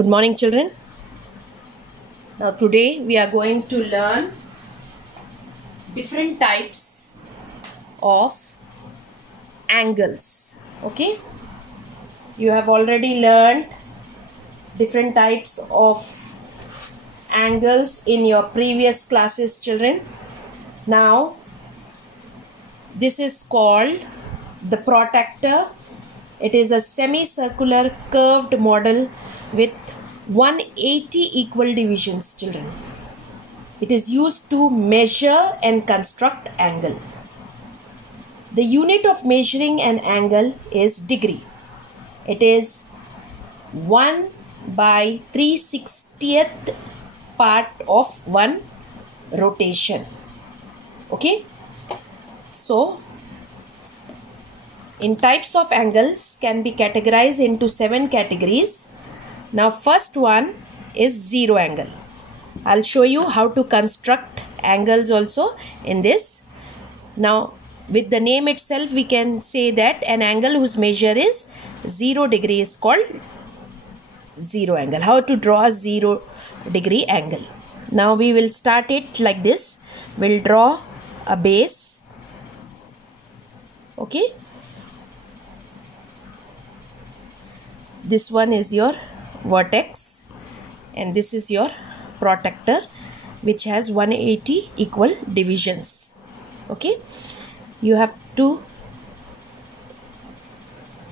Good morning, children. Now today we are going to learn different types of angles. Okay, you have already learned different types of angles in your previous classes, children. Now this is called the protractor. It is a semicircular curved model with 180 equal divisions, children. It is used to measure and construct angle. The unit of measuring an angle is degree. It is 1/360th part of one rotation. Okay, so in types of angles can be categorized into 7 categories. Now first one is zero angle. I'll show you how to construct angles also in this. Now with the name itself we can say that an angle whose measure is 0 degree is called zero angle. How to draw a 0 degree angle? Now we will start it like this. We'll draw a base. Okay, this one is your vertex and this is your protractor, which has 180 equal divisions. Okay, you have to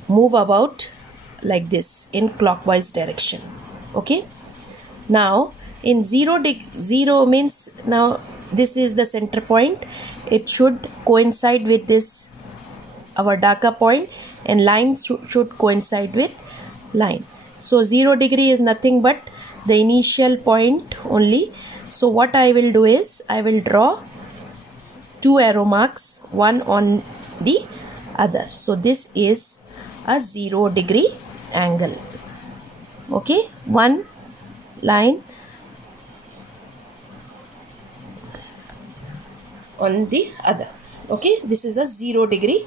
move about like this in clockwise direction. Okay, now in zero means, now this is the center point. It should coincide with this our darker point, and line should coincide with line. So 0 degree is nothing but the initial point only. So what I will do is I will draw 2 arrow marks, one on the other. So this is a 0 degree angle. Okay, one line on the other. Okay, this is a 0 degree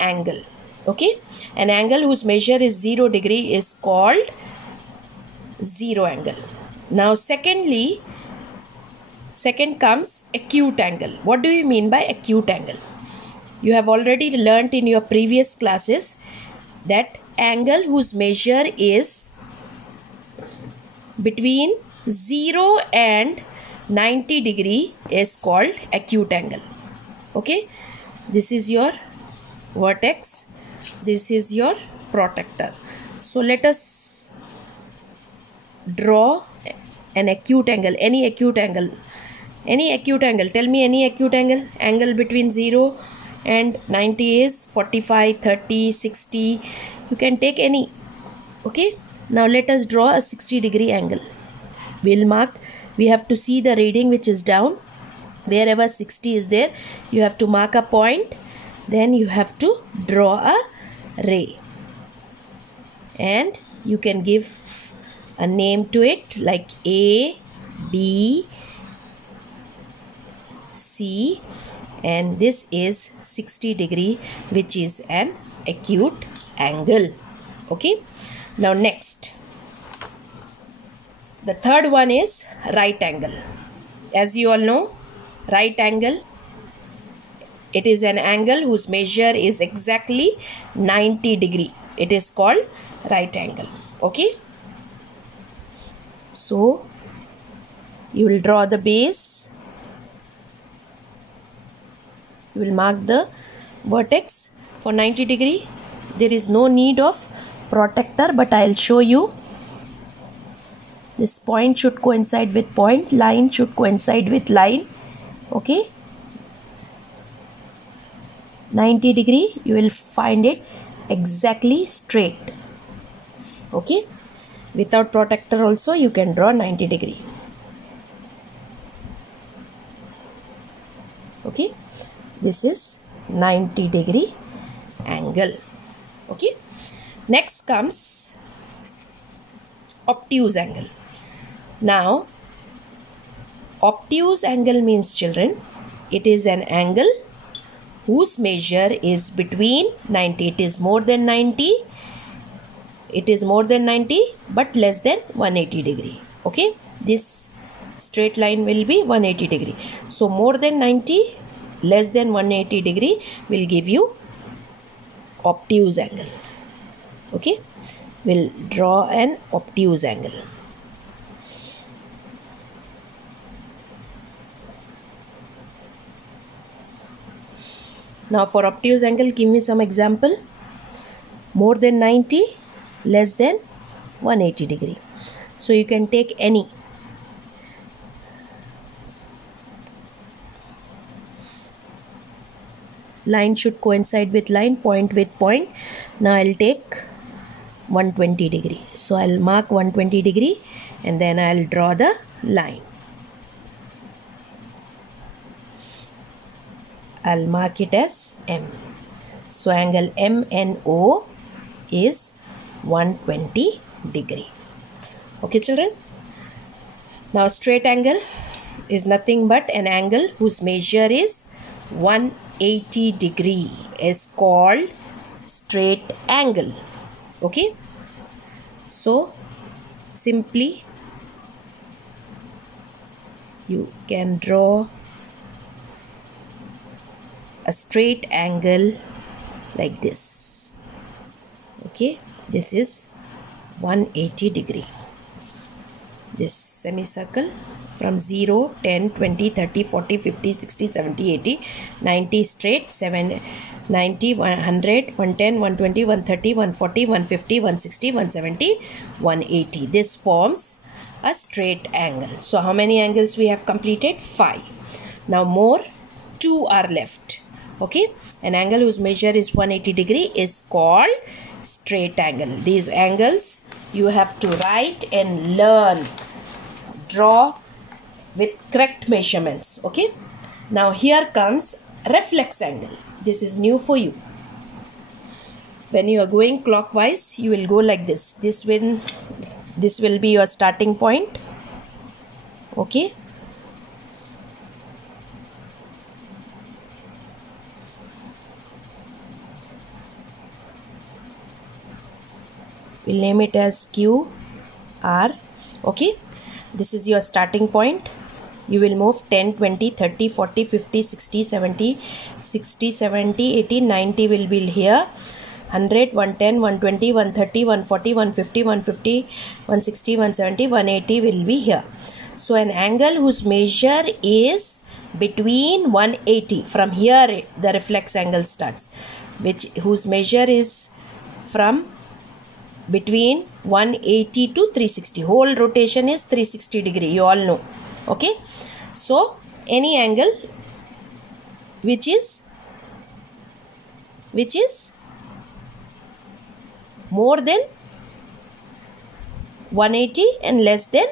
angle. Okay, an angle whose measure is 0 degree is called zero angle. Now second comes acute angle. What do you mean by acute angle? You have already learnt in your previous classes that angle whose measure is between 0 and 90 degree is called acute angle. Okay, this is your vertex, this is your protractor. So let us draw an acute angle. Any acute angle, tell me any acute angle. Angle between 0 and 90 is 45, 30, 60. You can take any. Okay, now let us draw a 60 degree angle. We'll mark. We have to see the reading which is down. Wherever 60 is there, you have to mark a point. Then you have to draw a ray, and you can give a name to it like A, B, C, and this is 60 degree, which is an acute angle. Okay, now next, the third one is right angle. As you all know, right angle, it is an angle whose measure is exactly 90 degree. It is called right angle. Okay, so you will draw the base, you will mark the vertex for 90 degree. There is no need of protractor, but I will show you. This point should coincide with point, line should coincide with line. Okay, 90 degree, you will find it exactly straight. Okay, without protractor also you can draw 90 degree. Okay, this is 90 degree angle. Okay, next comes obtuse angle. Now obtuse angle means, children, it is an angle whose measure is between 90. It is more than 90. it is more than 90 but less than 180 degree. Okay, this straight line will be 180 degree. So more than 90, less than 180 degree will give you obtuse angle. Okay, we'll draw an obtuse angle. Now for obtuse angle, give me some example. More than 90, less than 180 degree. So you can take any. Line should coincide with line, point with point. Now I'll take 120 degree. So I'll mark 120 degree and then I'll draw the line. I'll mark it as M. So angle MNO is 120 degree. Okay children. Now straight angle is nothing but an angle whose measure is 180 degree is called straight angle. Okay. So simply you can draw a straight angle like this. Okay, this is 180 degree. This semicircle from 0, 10, 20, 30, 40, 50, 60, 70, 80, 90 straight, 90, 100, 110, 120, 130, 140, 150, 160, 170, 180. This forms a straight angle. So how many angles we have completed? 5. Now more 2 are left. Okay, an angle whose measure is 180 degree is called straight angle. These angles you have to write and learn, draw with correct measurements. Okay, now here comes reflex angle. This is new for you. When you are going clockwise, you will go like this. This will be your starting point. Okay, we'll name it as QR. Okay, this is your starting point. You will move 10, 20, 30, 40, 50, 60, 70, 80, 90 will be here. 100, 110, 120, 130, 140, 150, 160, 170, 180 will be here. So an angle whose measure is between 180, from here the reflex angle starts, whose measure is from between 180 to 360. Whole rotation is 360 degree, you all know. Okay, so any angle which is more than 180 and less than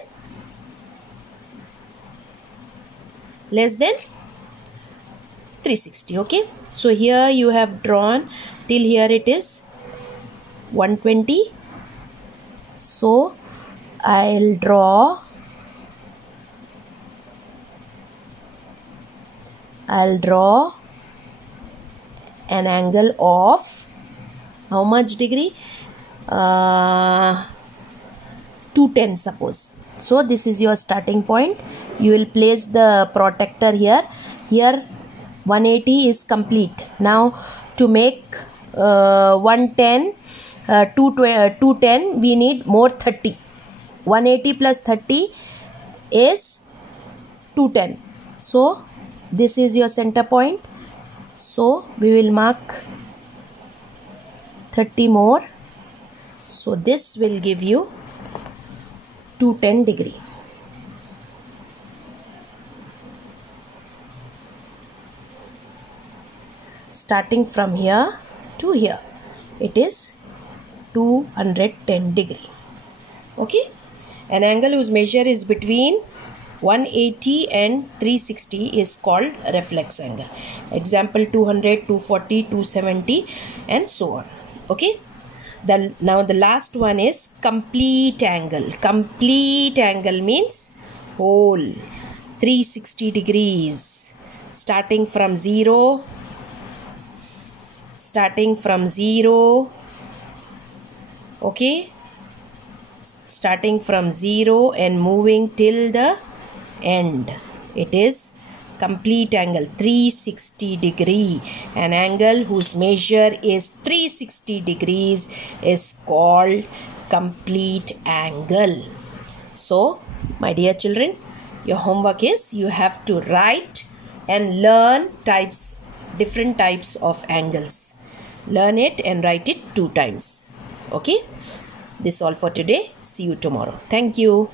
360. Okay, so here you have drawn till here it is 120. So I'll draw an angle of how much degree? 210 suppose. So this is your starting point. You will place the protector here. Here 180 is complete. Now to make 110 210 we need more 30. 180 plus 30 is 210. So this is your center point. So we will mark 30 more. So this will give you 210 degree. Starting from here to here, it is 210 degree. Okay, an angle whose measure is between 180 and 360 is called reflex angle. Example 200, 240, 270 and so on. Okay, now the last one is complete angle. Complete angle means whole 360 degrees starting from 0 to Okay, starting from 0 and moving till the end. It is complete angle 360 degree. An angle whose measure is 360 degrees is called complete angle. So, my dear children, your homework is you have to write and learn different types of angles. Learn it and write it 2 times. Okay, this is all for today. See you tomorrow. Thank you.